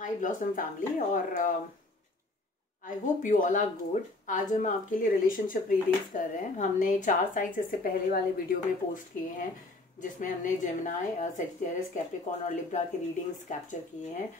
हाय blossom family और I hope you all are good. आज हम आपके लिए रिलेशनशिप रीडिंग्स कर रहे हैं। हमने 4 साइंस इससे पहले वाले वीडियो में पोस्ट किए हैं जिसमें हमने जेमिनाई, सेजिटेरियस, कैप्रिकॉर्न और लिब्रा के रीडिंग्स कैप्चर किए हैं।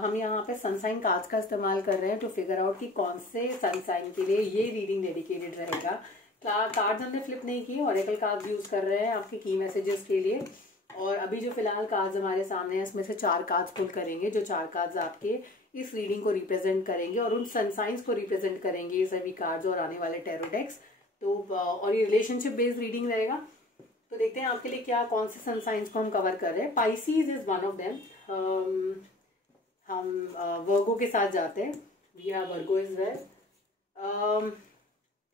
हम यहाँ पे सनसाइन कार्ड्स का इस्तेमाल कर रहे हैं टू फिगर आउट कि कौन से सनसाइन के लिए ये रीडिंग डेडिकेटेड रहेगा। कार्ड्स हमने फ्लिप नहीं किए, ऑरेकल कार्ड्स यूज कर रहे हैं आपके की मैसेजेस के लिए। और अभी जो फिलहाल कार्ड्स हमारे सामने हैं इसमें से 4 कार्ड्स पुल करेंगे, जो 4 कार्ड्स आपके इस रीडिंग को रिप्रेजेंट करेंगे और उन सनसाइंस को रिप्रेजेंट करेंगे ये सभी कार्ड्स और आने वाले टैरो डेक्स। तो और ये रिलेशनशिप बेस्ड रीडिंग रहेगा। तो देखते हैं आपके लिए क्या कौन से सनसाइंस को हम कवर कर रहे हैं। Pisces is one of them. हम वर्गो के साथ जाते हैं। या वर्गो इज वेल।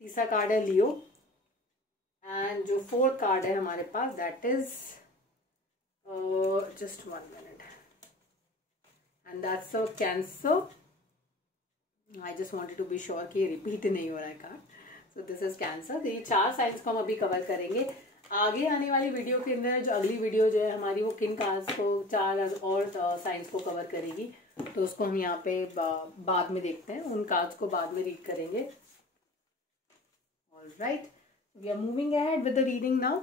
तीसरा कार्ड है लियो एंड जो 4th कार्ड है हमारे पास that is just 1 minute and that's a Cancer. I just wanted to be sure कि ये रिपीट नहीं हो रहा है card. So this is Cancer। तो ये 4 साइंस को हम अभी कवर करेंगे। आगे आने वाली वीडियो के अंदर जो अगली वीडियो जो है हमारी वो किन कार्ड्स को 4 और साइंस को कवर करेगी, तो उसको हम यहाँ पे बाद में देखते हैं, उन कार्ड्स को बाद में रीड करेंगे। Alright, we are moving ahead with the reading now।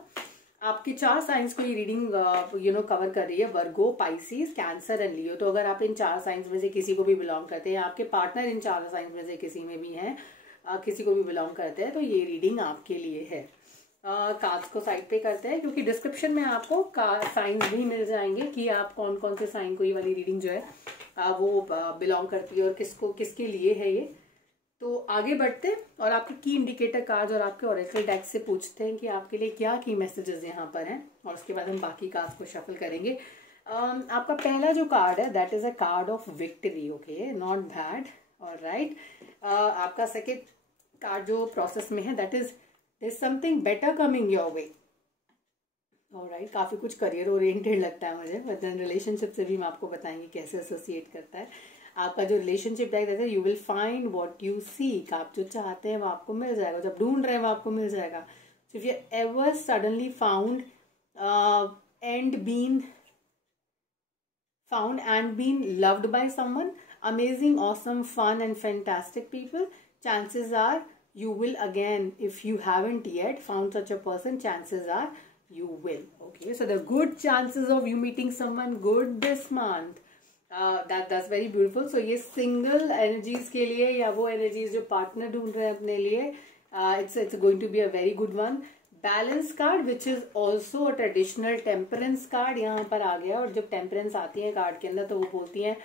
आपके 4 साइंस को ये रीडिंग कवर कर रही है, वर्गो, पाइसीज, कैंसर एंड लियो। तो अगर आप इन 4 साइंस में से किसी को भी बिलोंग करते हैं, आपके पार्टनर इन 4 साइंस में से किसी में भी हैं, किसी को भी बिलोंग करते हैं, तो ये रीडिंग आपके लिए है। कार्ड्स को साइड पे करते हैं क्योंकि डिस्क्रिप्शन में आपको साइंस भी मिल जाएंगे कि आप कौन कौन से साइन को ये वाली रीडिंग जो है वो बिलोंग करती है और किसके लिए है ये। तो आगे बढ़ते हैं और आपके की इंडिकेटर कार्ड्स और आपके ऑरेकल डेक से पूछते हैं कि आपके लिए क्या की मैसेजेस यहाँ पर हैं, और उसके बाद हम बाकी कार्ड्स को शफल करेंगे। आपका पहला जो कार्ड है that is a card of victory. Okay, not bad. Alright, आपका सेकेंड कार्ड जो प्रोसेस में है that is something better coming your way. Alright, काफी कुछ करियर ओरिएंटेड लगता है मुझे, बट देन रिलेशनशिप से भी हम आपको बताएंगे कैसे एसोसिएट करता है। आपका जो रिलेशनशिप डेक रहता है you will find what you seek. आप जो चाहते हैं वो आपको मिल जाएगा, जब ढूंढ रहे हैं वो आपको मिल जाएगा। So if you ever suddenly found and been loved by someone, amazing, awesome, fun and fantastic people, chances are you will again, if you haven't yet found such a person, chances are you will. Okay, so the good chances of you meeting someone good this month, that's very beautiful. So ये single energies के लिए या वो energies जो partner ढूंढ रहे हैं अपने लिए, it's going to be a very good one. Balance card which is also a traditional temperance card यहाँ पर आ गया। और जब temperance आती है कार्ड के अंदर तो वो बोलती है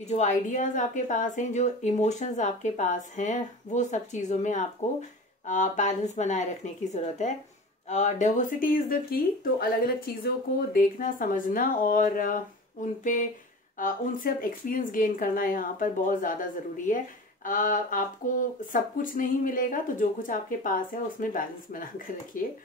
कि जो आइडियाज आपके पास हैं, जो इमोशंस आपके पास हैं, वो सब चीज़ों में आपको बैलेंस बनाए रखने की ज़रूरत है। Diversity is the key. तो अलग अलग चीज़ों को देखना, समझना और उनसे अब एक्सपीरियंस गेन करना यहाँ पर बहुत ज़्यादा ज़रूरी है। आपको सब कुछ नहीं मिलेगा, तो जो कुछ आपके पास है उसमें बैलेंस बना कर रखिए।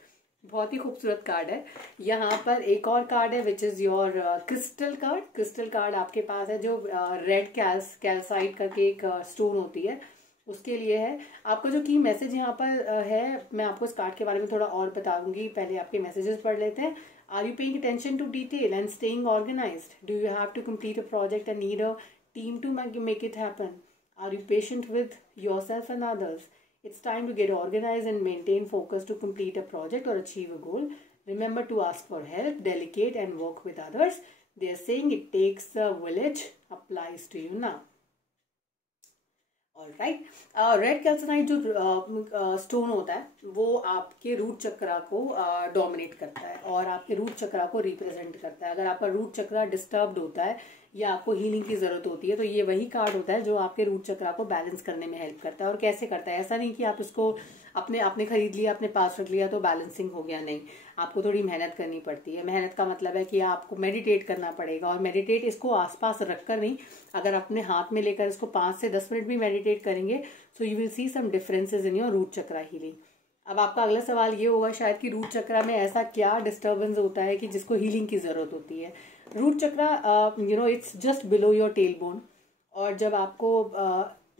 बहुत ही खूबसूरत कार्ड है। यहाँ पर एक और कार्ड है which is your crystal card. Crystal card आपके पास है जो रेड कैल्साइट करके एक स्टोन होती है, उसके लिए है। आपका जो की मैसेज यहाँ पर है, मैं आपको इस कार्ड के बारे में थोड़ा और बताऊंगी, पहले आपके मैसेजेस पढ़ लेते हैं। Are you paying attention to detail and staying organised? Do you have to complete a project and need a team to make it happen? Are you patient with yourself and others? It's time to get organized and maintain focus to complete a project or achieve a goal. Remember to ask for help, delegate and work with others. They are saying it takes a village applies to you now. Alright, red calcite जो stone होता है वो आपके root चक्रा को dominate करता है और आपके रूट चक्रा को रिप्रेजेंट करता है। अगर आपका रूट चक्रा डिस्टर्ब्ड होता है या आपको हीलिंग की जरूरत होती है तो ये वही कार्ड होता है जो आपके रूट चक्रा को बैलेंस करने में हेल्प करता है। और कैसे करता है, ऐसा नहीं कि आप इसको आपने खरीद लिया, अपने पास रख लिया तो बैलेंसिंग हो गया, नहीं। आपको थोड़ी मेहनत करनी पड़ती है। मेहनत का मतलब है कि आपको मेडिटेट करना पड़ेगा, और मेडिटेट इसको आसपास रखकर नहीं, अगर अपने हाथ में लेकर इसको 5 से 10 मिनट भी मेडिटेट करेंगे so you will see some differences in your root chakra healing. अब आपका अगला सवाल ये होगा शायद कि रूट चक्रा में ऐसा क्या डिस्टर्बेंस होता है कि जिसको हीलिंग की जरूरत होती है। Root chakra it's just below your tailbone, और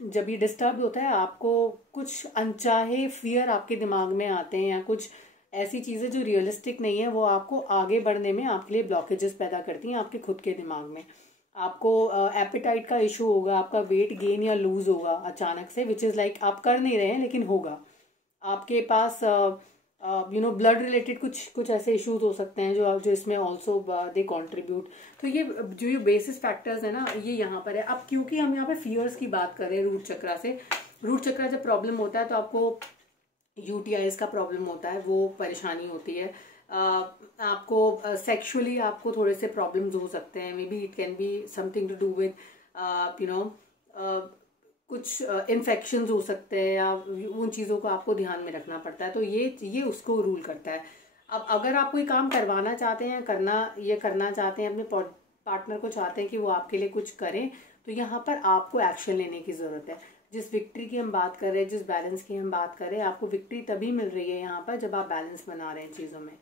जब ये डिस्टर्ब होता है आपको कुछ अनचाहे फियर आपके दिमाग में आते हैं या कुछ ऐसी चीजें जो रियलिस्टिक नहीं है वो आपको आगे बढ़ने में आपके लिए ब्लॉकेजेस पैदा करती हैं आपके खुद के दिमाग में। आपको एपेटाइट का इशू होगा, आपका वेट गेन या लूज होगा अचानक से, विच इज़ लाइक आप कर नहीं रहे हैं लेकिन होगा। आपके पास ब्लड रिलेटेड कुछ ऐसे इश्यूज हो सकते हैं जो इसमें ऑल्सो दे कंट्रीब्यूट। तो ये जो बेसिस फैक्टर्स है ना, ये यहाँ पर है। अब क्योंकि हम यहाँ पे फियर्स की बात कर रहे हैं रूट चक्रा से, रूट चक्रा जब प्रॉब्लम होता है तो आपको यूटीआईज का प्रॉब्लम होता है, वो परेशानी होती है। आपको सेक्सुअली आपको थोड़े से प्रॉब्लम्स हो सकते हैं, maybe it can be something to do with कुछ इन्फेक्शंस हो सकते हैं, या उन चीज़ों को आपको ध्यान में रखना पड़ता है। तो ये उसको रूल करता है। अब अगर आप कोई काम करवाना चाहते हैं, करना चाहते हैं, अपने पार्टनर को चाहते हैं कि वो आपके लिए कुछ करें, तो यहाँ पर आपको एक्शन लेने की ज़रूरत है। जिस विक्ट्री की हम बात कर रहे हैं, जिस बैलेंस की हम बात कर रहे हैं, आपको विक्ट्री तभी मिल रही है यहाँ पर जब आप बैलेंस बना रहे हैं चीज़ों में।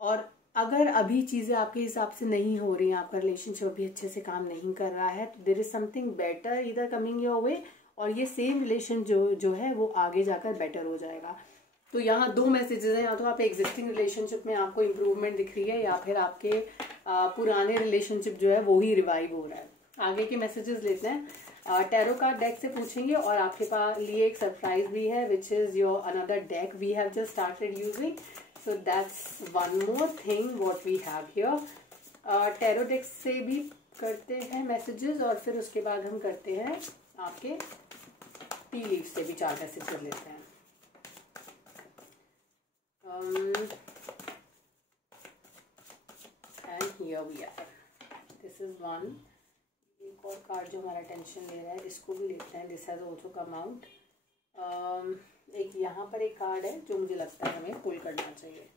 और अगर अभी चीज़ें आपके हिसाब से नहीं हो रही हैं, आपका रिलेशनशिप अभी अच्छे से काम नहीं कर रहा है, तो देयर इज समथिंग बेटर इधर कमिंग योर वे, और ये सेम रिलेशन जो है वो आगे जाकर बेटर हो जाएगा। तो यहाँ दो मैसेजेस हैं, या तो आप एग्जिस्टिंग रिलेशनशिप में आपको इम्प्रूवमेंट दिख रही है, या फिर आपके पुराने रिलेशनशिप जो है वो ही रिवाइव हो रहा है। आगे के मैसेजेस लेते हैं। टैरो कार्ड डेक से पूछेंगे, और आपके पास लिए एक सरप्राइज भी है, which is your another deck we have just started using. So that's one more thing what we have here. Tarot deck से भी करते हैं मैसेजेस, और फिर उसके बाद हम करते हैं आपके टी लीफ से भी 4 मैसेज कर लेते हैं। And here we are, this is one. एक और कार्ड जो हमारा टेंशन ले रहा है, इसको भी लेते हैं। This has also come out. एक यहाँ पर एक कार्ड है जो मुझे लगता है हमें पुल करना चाहिए।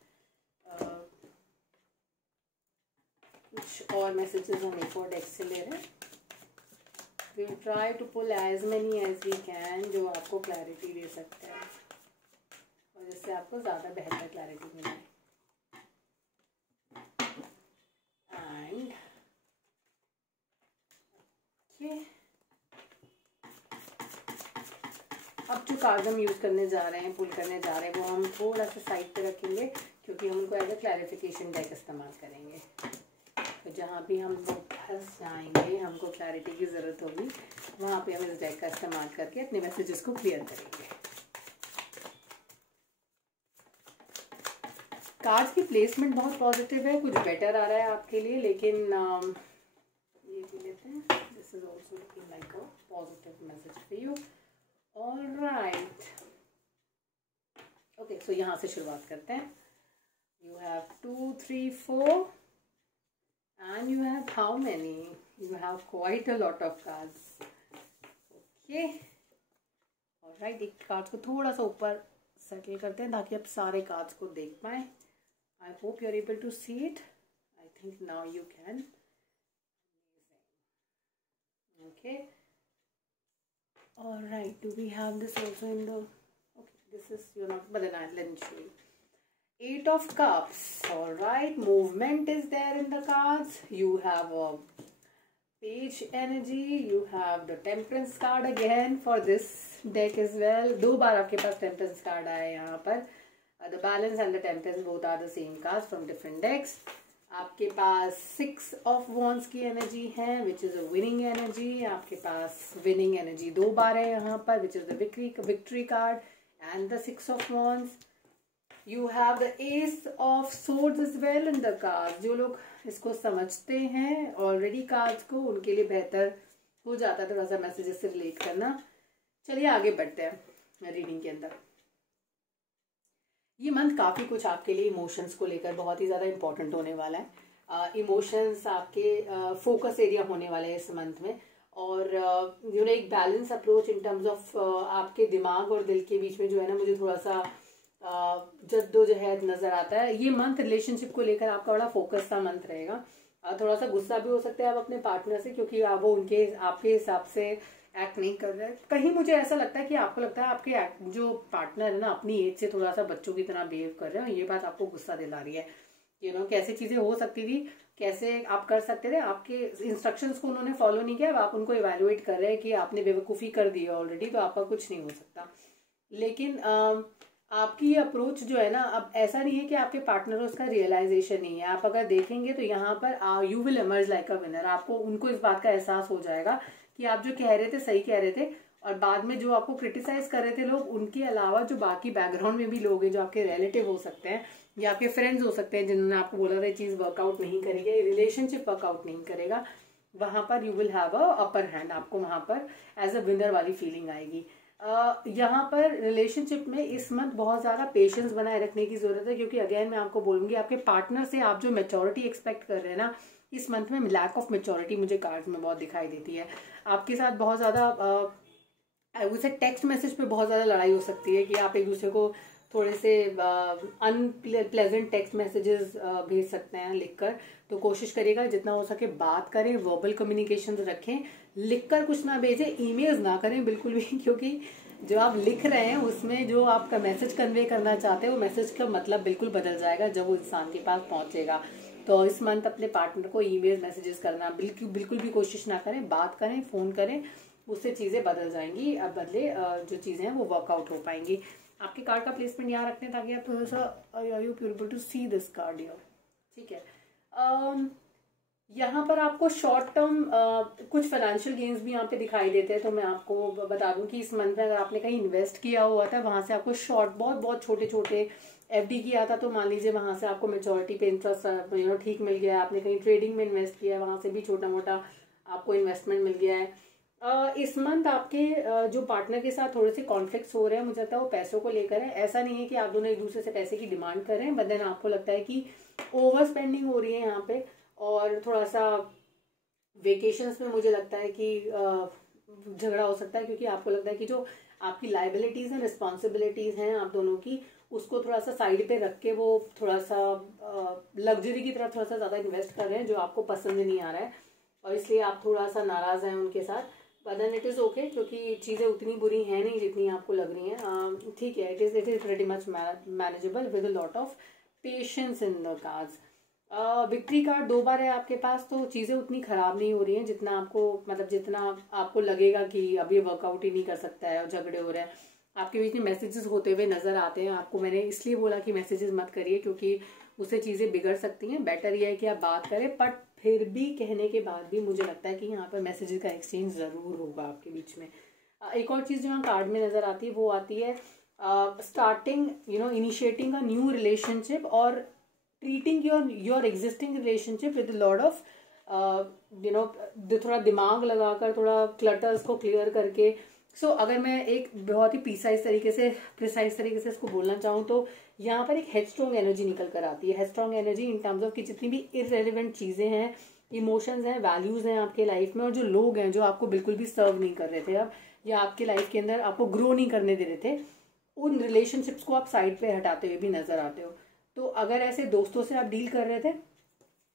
कुछ और मैसेजेस हम एक और डेक से ले रहे हैं। Will try to pull as many as we can, जो आपको क्लैरिटी दे सकते हैं और जिससे आपको ज़्यादा बेहतर क्लैरिटी मिले। एंड ये अब जो कार्ड हम यूज़ करने जा रहे हैं, पुल करने जा रहे हैं, वो हम थोड़ा सा साइड पे रखेंगे, क्योंकि हम उनको एज ए क्लैरिफिकेशन डेक इस्तेमाल करेंगे। तो जहाँ भी हम लोग फंस जाएंगे, हमको क्लैरिटी की ज़रूरत होगी, वहाँ पे हम इस डेक का इस्तेमाल करके अपने मैसेजेस को क्लियर करेंगे। कार्ड्स की प्लेसमेंट बहुत पॉजिटिव है, कुछ बेटर आ रहा है आपके लिए, लेकिन ये भी लेते हैं। This is also looking like a positive message for you. Alright, okay, so यहाँ से शुरुआत करते हैं। You have 2, 3, 4 and you have how many? You have quite a lot of cards. Okay, alright, एक कार्ड्स को थोड़ा सा ऊपर सेटल करते हैं ताकि आप सारे कार्ड्स को देख पाए। I hope you are able to see it. I think now you can. Okay, alright, do we have this also in the, okay, this is, you know, but then let me show you. 8 of Cups. All right, movement is there in the cards. You have a Page energy. You have the Temperance card again for this deck as well. 2 बार आपके पास Temperance card आए यहाँ पर. The Balance and the Temperance both are the same cards from different decks. आपके पास 6 of Wands की energy है, which is a winning energy. आपके पास winning energy 2 बार है यहाँ पर, which is the victory card and the 6 of Wands. You have the Ace of Swords as well in the cards. जो लोग इसको समझते हैं ऑलरेडी कार्ड्स को, उनके लिए बेहतर हो जाता है थोड़ा सा मैसेजेस से रिलेट करना। चलिए आगे बढ़ते हैं रीडिंग के अंदर। ये मंथ काफ़ी कुछ आपके लिए इमोशंस को लेकर बहुत ही ज़्यादा इम्पोर्टेंट होने वाला है। इमोशंस आपके फोकस एरिया होने वाले हैं इस मंथ में, और यू नो एक balance approach in terms of आपके दिमाग और दिल के बीच में जो है ना, मुझे थोड़ा सा जद्दोजहद नजर आता है। ये मंथ रिलेशनशिप को लेकर आपका बड़ा फोकस का मंथ रहेगा। थोड़ा सा गुस्सा भी हो सकता है आप अपने पार्टनर से, क्योंकि वो आपके हिसाब से एक्ट नहीं कर रहे हैं। कहीं मुझे ऐसा लगता है कि आपको लगता है आपके जो पार्टनर है ना, अपनी एज से थोड़ा सा बच्चों की तरह बिहेव कर रहे हैं, ये बात आपको गुस्सा दिला रही है। यू नो कैसे चीजें हो सकती थी, कैसे आप कर सकते थे, आपके इंस्ट्रक्शंस को उन्होंने फॉलो नहीं किया, अब आप उनको इवेलुएट कर रहे हैं कि आपने बेवकूफ़ी कर दी है ऑलरेडी, तो आपका कुछ नहीं हो सकता। लेकिन आपकी ये अप्रोच जो है ना, अब ऐसा नहीं है कि आपके पार्टनर को उसका रियलाइजेशन नहीं है। आप अगर देखेंगे तो यहाँ पर you will emerge like a winner. आपको उनको इस बात का एहसास हो जाएगा कि आप जो कह रहे थे सही कह रहे थे, और बाद में जो आपको क्रिटिसाइज कर रहे थे लोग, उनके अलावा जो बाकी बैकग्राउंड में भी लोग हैं, जो आपके रिलेटिव हो सकते हैं या आपके फ्रेंड्स हो सकते हैं, जिन्होंने आपको बोला था ये चीज वर्कआउट नहीं करेगी, रिलेशनशिप वर्कआउट नहीं करेगा, वहां पर you will have a upper hand. आपको वहां पर एज अ विनर वाली फीलिंग आएगी। यहाँ पर रिलेशनशिप में इस मंथ बहुत ज्यादा पेशेंस बनाए रखने की जरूरत है, क्योंकि अगेन मैं आपको बोलूंगी आपके पार्टनर से आप जो मेच्योरिटी एक्सपेक्ट कर रहे हैं ना, इस मंथ में लैक ऑफ मेच्योरिटी मुझे कार्ड्स में बहुत दिखाई देती है। आपके साथ बहुत ज्यादा I would say text message पे बहुत ज्यादा लड़ाई हो सकती है कि आप एक दूसरे को थोड़े से अनप्लेजेंट टेक्स्ट मैसेजेस भेज सकते हैं लिखकर। तो कोशिश करिएगा जितना हो सके बात करें, वर्बल कम्युनिकेशन रखें, लिखकर कुछ ना भेजें, ईमेल्स ना करें बिल्कुल भी, क्योंकि जो आप लिख रहे हैं उसमें जो आपका मैसेज कन्वे करना चाहते हैं वो मैसेज का मतलब बिल्कुल बदल जाएगा जब वो इंसान के पास पहुंचेगा। तो इस मंथ अपने पार्टनर को ईमेल मैसेजेस करना बिल्कुल भी कोशिश ना करें, बात करें, फोन करें, उससे चीजें बदल जाएंगी। अब बदले जो चीजें हैं वो वर्कआउट हो पाएंगी। आपके कार्ड का प्लेसमेंट यहाँ रखते हैं ताकि आप थोड़ा सा you able to see this card here, ठीक है। यहाँ पर आपको शॉर्ट टर्म कुछ फाइनेंशियल गेन्स भी यहाँ पे दिखाई देते हैं। तो मैं आपको बता दूं कि इस मंथ में अगर आपने कहीं इन्वेस्ट किया हुआ था, वहां से आपको शॉर्ट बहुत छोटे छोटे एफडी किया था, तो मान लीजिए वहां से आपको मेजोरिटी पे इंटरेस्ट ठीक मिल गया है। आपने कहीं ट्रेडिंग में इन्वेस्ट किया है, वहां से भी छोटा मोटा आपको इन्वेस्टमेंट मिल गया है। इस मंथ आपके जो पार्टनर के साथ थोड़े से कॉन्फ्लिक्ट्स हो रहे हैं, मुझे लगता है वो पैसों को लेकर है। ऐसा नहीं है कि आप दोनों एक दूसरे से पैसे की डिमांड कर रहे हैं, बट देन आपको लगता है कि ओवर स्पेंडिंग हो रही है यहाँ पे, और थोड़ा सा वेकेशंस में मुझे लगता है कि झगड़ा हो सकता है, क्योंकि आपको लगता है कि जो आपकी लाइबिलिटीज हैं, रिस्पॉन्सिबिलिटीज हैं आप दोनों की, उसको थोड़ा सा साइड पे रख के वो थोड़ा सा लग्जरी की तरफ थोड़ा सा ज्यादा इन्वेस्ट कर रहे हैं, जो आपको पसंद नहीं आ रहा है, और इसलिए आप थोड़ा सा नाराज हैं उनके साथ। But then it is okay, क्योंकि चीजें उतनी बुरी हैं नहीं जितनी आपको लग रही हैं। ठीक है, it is pretty much manageable with a lot of patience in the cards. Victory card 2 बार है आपके पास, तो चीजें उतनी खराब नहीं हो रही हैं जितना आपको, मतलब जितना आपको लगेगा कि अब ये वर्कआउट ही नहीं कर सकता है और झगड़े हो रहे हैं। आपके बीच में मैसेजेस होते हुए नजर आते हैं। आपको मैंने इसलिए बोला कि मैसेजेस मत करिए, क्योंकि उससे चीजें बिगड़ सकती हैं। बेटर ये है कि आप बात करें, बट फिर भी कहने के बाद भी मुझे लगता है कि यहाँ पर मैसेजेस का एक्सचेंज जरूर होगा आपके बीच में। एक और चीज जो यहाँ कार्ड में नजर आती है वो आती है starting initiating a new relationship, और treating your existing relationship with lot of थोड़ा दिमाग लगाकर, थोड़ा क्लटर्स को क्लियर करके। अगर मैं एक बहुत ही प्रिसाइज तरीके से इसको बोलना चाहूँ, तो यहाँ पर एक हेडस्ट्रॉन्ग एनर्जी निकल कर आती है। Headstrong energy in terms of कि जितनी भी इररेलेवेंट चीजें हैं, इमोशंस हैं, वैल्यूज हैं आपके लाइफ में, और जो लोग हैं जो आपको बिल्कुल भी सर्व नहीं कर रहे थे अब, या आपके लाइफ के अंदर आपको ग्रो नहीं करने दे रहे थे, उन रिलेशनशिप्स को आप साइड पे हटाते हुए भी नजर आते हो। तो अगर ऐसे दोस्तों से आप डील कर रहे थे,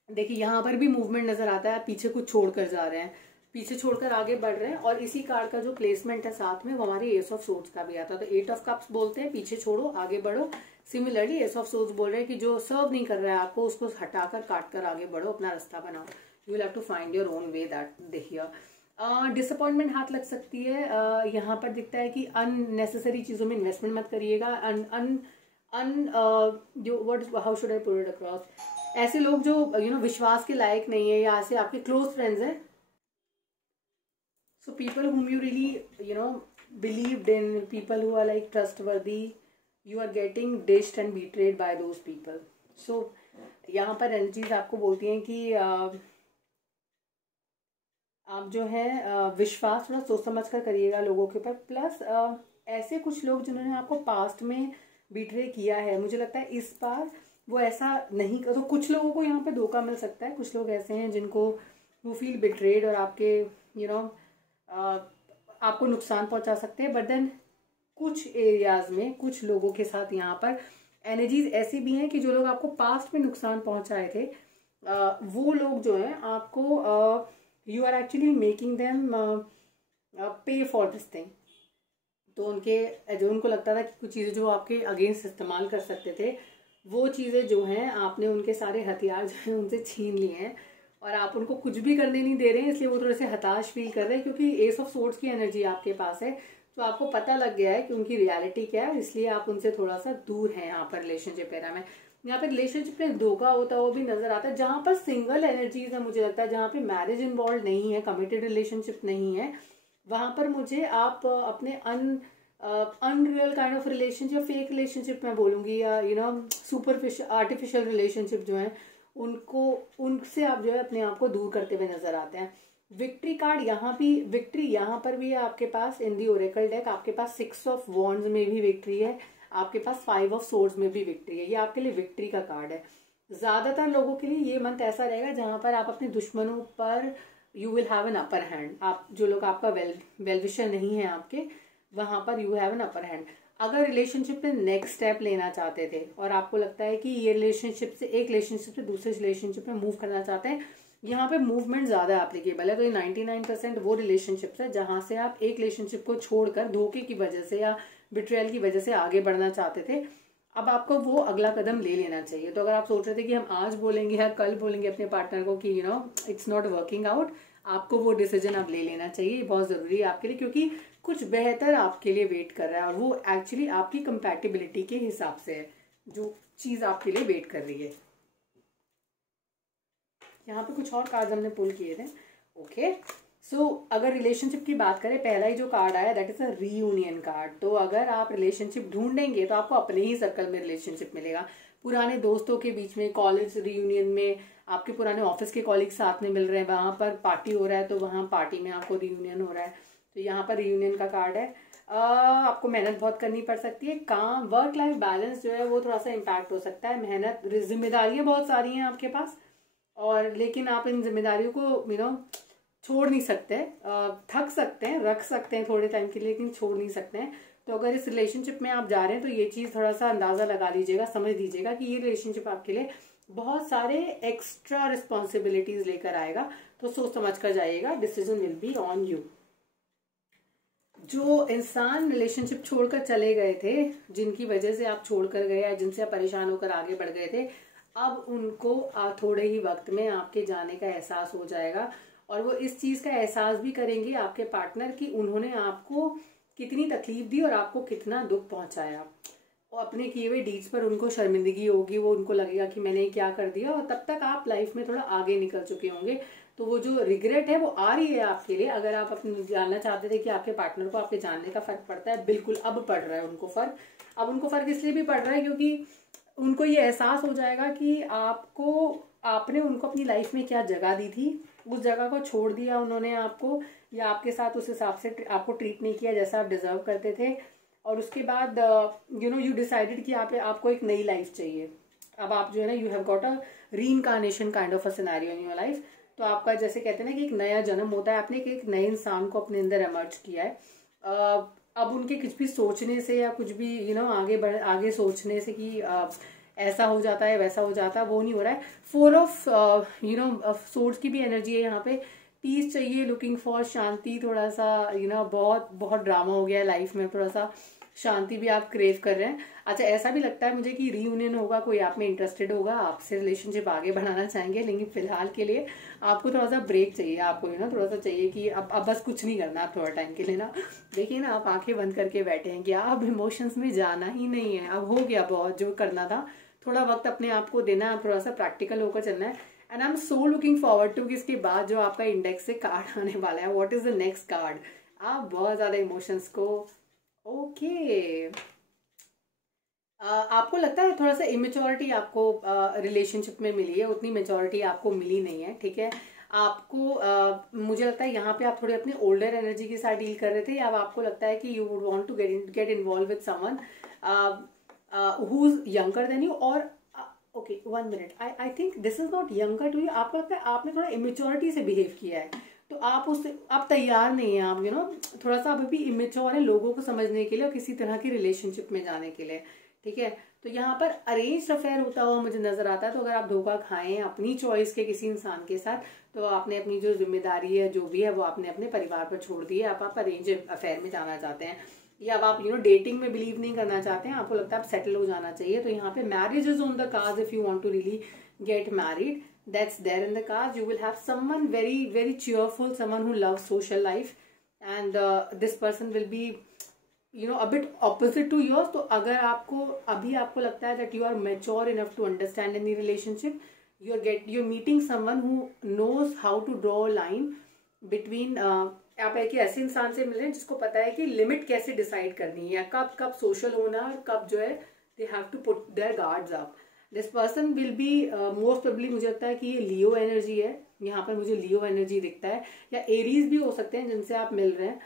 देखिए यहाँ पर भी मूवमेंट नजर आता है, पीछे कुछ छोड़कर जा रहे हैं, पीछे छोड़कर आगे बढ़ रहे हैं। और इसी कार्ड का जो प्लेसमेंट है साथ में, वो हमारे एस ऑफ सोर्ड्स का भी आता है। तो 8 ऑफ कप्स बोलते हैं पीछे छोड़ो आगे बढ़ो। सिमिलरली एस ऑफ सोर्ड्स बोल रहे हैं कि जो सर्व नहीं कर रहा है आपको, उसको हटाकर काट कर आगे बढ़ो, अपना रास्ता बनाओ। You will have to find your own way that देखिए। डिसअपॉइंटमेंट हाथ लग सकती है। यहाँ पर दिखता है कि अननेसेसरी चीजों में इन्वेस्टमेंट मत करिएगा। How should I put it across, ऐसे लोग जो विश्वास के लायक नहीं है, या ऐसे आपके क्लोज फ्रेंड्स हैं, so people whom you really believed in, people who are like trustworthy, you are getting dished and betrayed by those people. So यहाँ पर एनर्जीज आपको बोलती हैं कि आप जो है विश्वास थोड़ा सोच समझ कर करिएगा लोगों के ऊपर। प्लस ऐसे कुछ लोग जिन्होंने आपको पास्ट में बिट्रे किया है, मुझे लगता है इस बार वो ऐसा नहीं कर, तो कुछ लोगों को यहाँ पे धोखा मिल सकता है। कुछ लोग ऐसे हैं जिनको वो फील बिट्रेड और आपके आपको नुकसान पहुंचा सकते हैं। बट देन कुछ एरियाज में कुछ लोगों के साथ यहाँ पर एनर्जीज ऐसी भी हैं कि जो लोग आपको पास्ट में नुकसान पहुंचाए थे, वो लोग जो हैं आपको you are actually making them pay for this thing. तो उनको लगता था कि कुछ चीज़ें जो आपके अगेंस्ट इस्तेमाल कर सकते थे, वो चीज़ें जो हैं आपने उनके सारे हथियार जो हैं उनसे छीन लिए हैं, और आप उनको कुछ भी करने नहीं दे रहे हैं। इसलिए वो थोड़े से हताश फील कर रहे हैं, क्योंकि एस ऑफ सोर्ड्स की एनर्जी आपके पास है। तो आपको पता लग गया है कि उनकी रियलिटी क्या है, इसलिए आप उनसे थोड़ा सा दूर हैं यहाँ पर रिलेशनशिप एरा में। यहाँ पे रिलेशनशिप में धोखा होता है वो भी नजर आता है। जहां पर सिंगल एनर्जीज है, मुझे लगता है जहाँ पे मैरिज इन्वॉल्व नहीं है, कमिटेड रिलेशनशिप नहीं है, वहां पर मुझे आप अपने अनरियल काइंड ऑफ रिलेशनशिप या फेक रिलेशनशिप मैं बोलूंगी, या सुपरफिशियल आर्टिफिशियल रिलेशनशिप जो है उनको, उनसे आप जो है अपने आप को दूर करते हुए नजर आते हैं। विक्ट्री कार्ड यहाँ भी, विक्ट्री यहाँ पर भी है आपके पास इन दी ओरेकल डेक। आपके पास 6 ऑफ वॉन्ड्स में भी विक्ट्री है, आपके पास 5 ऑफ सोर्ड्स में भी विक्ट्री है। ये आपके लिए विक्ट्री का कार्ड है। ज्यादातर लोगों के लिए ये मंथ ऐसा रहेगा जहां पर आप अपने दुश्मनों पर you will have an upper hand. आप जो लोग आपका वेल विशर नहीं है आपके, वहां पर you have an upper hand. अगर रिलेशनशिप में नेक्स्ट स्टेप लेना चाहते थे और आपको लगता है कि ये रिलेशनशिप से, एक रिलेशनशिप से दूसरे रिलेशनशिप में मूव करना चाहते हैं, यहाँ पे मूवमेंट ज्यादा एप्लीकेबल है। तो ये 99% वो रिलेशनशिप्स है जहां से आप एक रिलेशनशिप को छोड़कर धोखे की वजह से या बिट्रेयल की वजह से आगे बढ़ना चाहते थे। अब आपको वो अगला कदम ले लेना चाहिए। तो अगर आप सोच रहे थे कि हम आज बोलेंगे या कल बोलेंगे अपने पार्टनर को कि इट्स नॉट वर्किंग आउट, आपको वो डिसीजन अब ले लेना चाहिए। ये बहुत जरूरी है आपके लिए, क्योंकि कुछ बेहतर आपके लिए वेट कर रहा है और वो एक्चुअली आपकी कंपैटिबिलिटी के हिसाब से है जो चीज आपके लिए वेट कर रही है। यहाँ पे कुछ और कार्ड हमने पुल किए थे। ओके, सो अगर रिलेशनशिप की बात करें, पहला ही जो कार्ड आया that is a reunion card. तो अगर आप रिलेशनशिप ढूंढेंगे तो आपको अपने ही सर्कल में रिलेशनशिप मिलेगा, पुराने दोस्तों के बीच में, कॉलेज रीयूनियन में, आपके पुराने ऑफिस के कॉलीग साथ में मिल रहे हैं, वहां पर पार्टी हो रहा है तो वहां पार्टी में आपको रीयूनियन हो रहा है। तो यहाँ पर रीयूनियन का कार्ड है। आपको मेहनत बहुत करनी पड़ सकती है, काम, वर्क लाइफ बैलेंस जो है वो थोड़ा सा इम्पैक्ट हो सकता है। मेहनत, जिम्मेदारियां बहुत सारी हैं आपके पास, और लेकिन आप इन जिम्मेदारियों को छोड़ नहीं सकते। थक सकते हैं, रख सकते हैं थोड़े टाइम के लिए, लेकिन छोड़ नहीं सकते हैं। तो अगर इस रिलेशनशिप में आप जा रहे हैं तो ये चीज थोड़ा सा अंदाजा लगा लीजिएगा, समझ लीजिएगा कि ये रिलेशनशिप आपके लिए बहुत सारे एक्स्ट्रा रिस्पॉन्सिबिलिटीज लेकर आएगा। तो सोच समझ कर जाइएगा, decision will be on you. जो इंसान रिलेशनशिप छोड़कर चले गए थे, जिनकी वजह से आप छोड़कर गए या जिनसे आप परेशान होकर आगे बढ़ गए थे, अब उनको थोड़े ही वक्त में आपके जाने का एहसास हो जाएगा। और वो इस चीज का एहसास भी करेंगे आपके पार्टनर कि उन्होंने आपको कितनी तकलीफ दी और आपको कितना दुख पहुंचाया, और अपने किए हुए डीड्स पर उनको शर्मिंदगी होगी, वो उनको लगेगा कि मैंने क्या कर दिया। और तब तक आप लाइफ में थोड़ा आगे निकल चुके होंगे। तो वो जो रिग्रेट है वो आ रही है आपके लिए। अगर आप अपने जानना चाहते थे कि आपके पार्टनर को आपके जानने का फर्क पड़ता है, बिल्कुल अब पड़ रहा है उनको फर्क। अब उनको फर्क इसलिए भी पड़ रहा है क्योंकि उनको ये एहसास हो जाएगा कि आपने उनको अपनी लाइफ में क्या जगह दी थी, उस जगह को छोड़ दिया उन्होंने आपको, या आपके साथ उस हिसाब से आपको ट्रीट नहीं किया जैसा आप डिजर्व करते थे। और उसके बाद यू डिसाइडेड कि आपको एक नई लाइफ चाहिए। अब आप जो है ना, you have got a reincarnation kind of a scenario in your life. तो आपका जैसे कहते हैं ना कि एक नया जन्म होता है, आपने एक नए इंसान को अपने अंदर एमर्ज किया है। अब उनके कुछ भी सोचने से या कुछ भी आगे सोचने से कि ऐसा हो जाता है वैसा हो जाता है, वो नहीं हो रहा है। 4 ऑफ सोर्ड्स की भी एनर्जी है यहाँ पे। पीस चाहिए, लुकिंग फॉर शांति, थोड़ा सा बहुत बहुत ड्रामा हो गया है लाइफ में, थोड़ा सा शांति भी आप क्रेव कर रहे हैं। अच्छा, ऐसा भी लगता है मुझे कि रीयूनियन होगा, कोई आप में इंटरेस्टेड होगा, आपसे रिलेशनशिप आगे बढ़ाना चाहेंगे, लेकिन फिलहाल के लिए आपको थोड़ा सा ब्रेक चाहिए। आपको थोड़ा सा चाहिए कि अब बस कुछ नहीं करना आप थोड़ा टाइम के लिए ना। देखिए ना, आप आंखें बंद करके बैठे हैं कि अब इमोशंस में जाना ही नहीं है, अब हो गया बहुत जो करना था। थोड़ा वक्त अपने आप को देना है, थोड़ा सा प्रैक्टिकल होकर चलना है। And I am so looking forward to कि इसके बाद जो आपका इंडेक्स से कार्ड आने वाला है, what is the next card. आप बहुत ज्यादा इमोशंस को ओके आपको लगता है थोड़ा सा इमेच्योरिटी आपको रिलेशनशिप में मिली है, उतनी मेच्योरिटी आपको मिली नहीं है। ठीक है, आपको मुझे लगता है यहाँ पे आप थोड़ी अपनी ओल्डर एनर्जी के साथ डील कर रहे थे। अब आपको लगता है कि you would want to get involve with someone who is younger than you. और okay, 1 minute, I think this is not younger to you. आपको लगता है आपने थोड़ा इमेच्योरिटी से बिहेव किया है, तो आप उससे आप तैयार नहीं है। आप थोड़ा सा अभी भी इमेच्योर है लोगों को समझने के लिए और किसी तरह की रिलेशनशिप में जाने के लिए। ठीक है, तो यहाँ पर अरेंज अफेयर होता हुआ मुझे नजर आता है। तो अगर आप धोखा खाएं अपनी चॉइस के किसी इंसान के साथ, तो आपने अपनी जो जिम्मेदारी है जो भी है वो आपने अपने परिवार पर छोड़ दी है। आप अरेंज अफेयर में जाना चाहते हैं, या अब आप डेटिंग में बिलीव नहीं करना चाहते हैं, आपको लगता है आप सेटल हो जाना चाहिए। तो यहाँ पे marriage is on the cards if you want to really get married, that's there in the cards. You will have someone very very cheerful, someone who loves social life, and this person will be a bit opposite to yours, तो अगर आपको लगता है that you are mature enough to understand in the relationship, you're meeting someone who knows how to draw a line between आप एक ऐसे इंसान से मिल रहे हैं जिसको पता है कि लिमिट कैसे डिसाइड करनी है, कब सोशल होना और कब जो है they have to put their guards up. This person will be most probably, मुझे लगता है कि ये लियो एनर्जी है, यहाँ पर मुझे लियो एनर्जी दिखता है, या एरीज भी हो सकते हैं जिनसे आप मिल रहे हैं।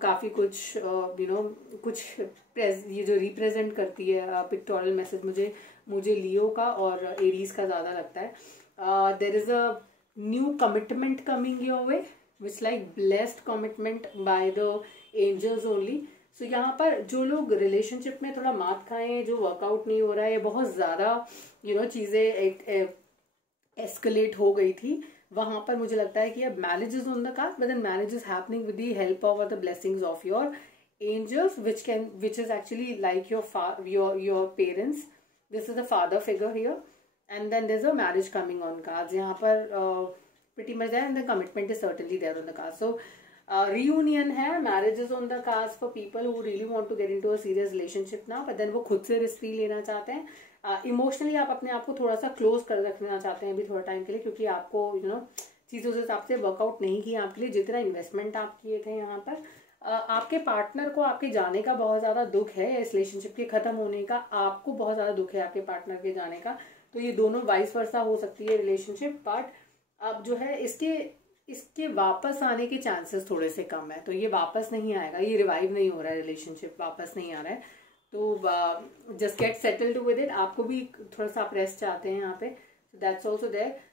काफी कुछ कुछ ये जो रिप्रेजेंट करती है पिक्टोरल मैसेज मुझे लियो का और एरीज का ज्यादा लगता है। There is a new commitment coming your way which like blessed commitment by the angels only. So यहाँ पर जो लोग रिलेशनशिप में थोड़ा मात खाएं, जो वर्कआउट नहीं हो रहा है, बहुत ज्यादा चीजें एस्केलेट हो गई थी, वहां पर मुझे लगता है कि अब marriage is on the card, but then marriage is happening with the help of the blessings of your angels, which is actually like your parents. This is the father figure here, and then there's a marriage coming on cards. यहाँ पर pretty much there, and the commitment is certainly there on the cards. So reunion है, marriage is on the cards for people who really want to get into a serious relationship now, but then वो खुद से risk भी लेना चाहते हैं। Emotionally आप अपने आप को थोड़ा सा क्लोज कर रखना चाहते हैं अभी थोड़ा टाइम के लिए, क्योंकि आपको चीजों से हिसाब से वर्कआउट नहीं किया आपके लिए, जितना इन्वेस्टमेंट आप किए थे यहाँ पर। आपके पार्टनर को आपके जाने का बहुत ज्यादा दुख है, इस रिलेशनशिप के खत्म होने का आपको बहुत ज्यादा दुख है आपके पार्टनर के जाने का। तो ये दोनों वाइस वर्सा हो सकती है रिलेशनशिप, बट अब जो है इसके वापस आने के चांसेस थोड़े से कम है। तो ये वापस नहीं आएगा, ये रिवाइव नहीं हो रहा है, रिलेशनशिप वापस नहीं आ रहा है। तो just get settled with it. आपको भी थोड़ा सा आप रेस्ट चाहते हैं यहाँ पे, दैट्स ऑल्सो देयर।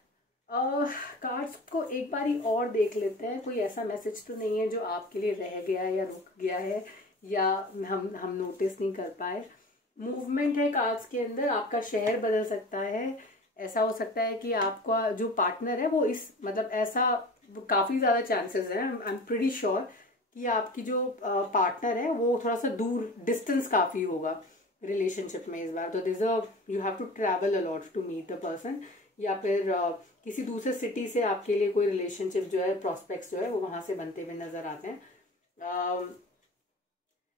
कार्ड्स को एक बार ही और देख लेते हैं, कोई ऐसा मैसेज तो नहीं है जो आपके लिए रह गया या रुक गया है या हम नोटिस नहीं कर पाए। मूवमेंट है कार्ड्स के अंदर, आपका शहर बदल सकता है, ऐसा हो सकता है कि आपका जो पार्टनर है वो ऐसा काफी ज्यादा चांसेस है, आई एम प्रीटी श्योर कि आपकी जो पार्टनर है वो थोड़ा सा दूर, डिस्टेंस काफी होगा रिलेशनशिप में इस बार। तो you have to travel a lot to meet the person, या फिर किसी दूसरे सिटी से आपके लिए कोई रिलेशनशिप जो है, प्रोस्पेक्ट्स जो है वो वहां से बनते हुए नजर आते हैं।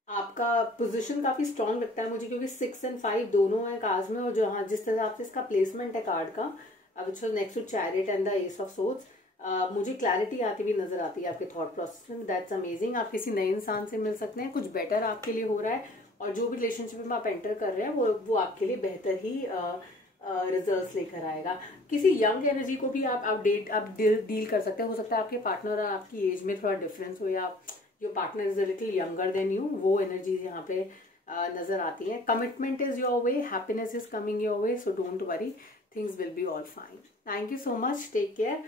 आपका पोजीशन काफी स्ट्रांग लगता है मुझे, क्योंकि 6 और 5 दोनों है कार्ड्स में, और जो जिस तरह से इसका प्लेसमेंट है कार्ड का, which was next to chariot and the ace of swords, मुझे क्लैरिटी आती हुई नजर आती है आपके थॉट प्रोसेस में। That's amazing. आप किसी नए इंसान से मिल सकते हैं, कुछ बेटर आपके लिए हो रहा है, और जो भी रिलेशनशिप में आप एंटर कर रहे हैं वो आपके लिए बेहतर ही रिजल्ट्स लेकर आएगा। किसी यंग एनर्जी को भी आप डील कर सकते हैं। हो सकता है आपके पार्टनर और आपकी एज में थोड़ा डिफरेंस हो, या your partner is a little younger than you, वो एनर्जी यहाँ पे नजर आती है। Commitment is your way, happiness is coming your way, so don't worry, things will be all fine. Thank you so much, take care.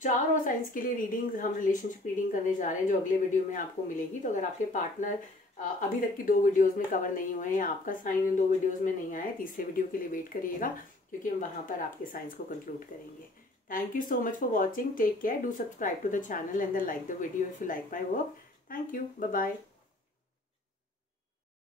4 और science के लिए reading, हम रिलेशनशिप रीडिंग करने जा रहे हैं जो अगले वीडियो में आपको मिलेगी। तो अगर आपके पार्टनर अभी तक की 2 वीडियोस में कवर नहीं हुए हैं, या आपका साइन इन 2 वीडियोस में नहीं आया है, तीसरे वीडियो के लिए वेट करिएगा, क्योंकि हम वहां पर आपके साइंस को कंक्लूड करेंगे। Thank you so much for watching, take care, do subscribe to the channel and then like the video if you like my work. Thank you, bye bye.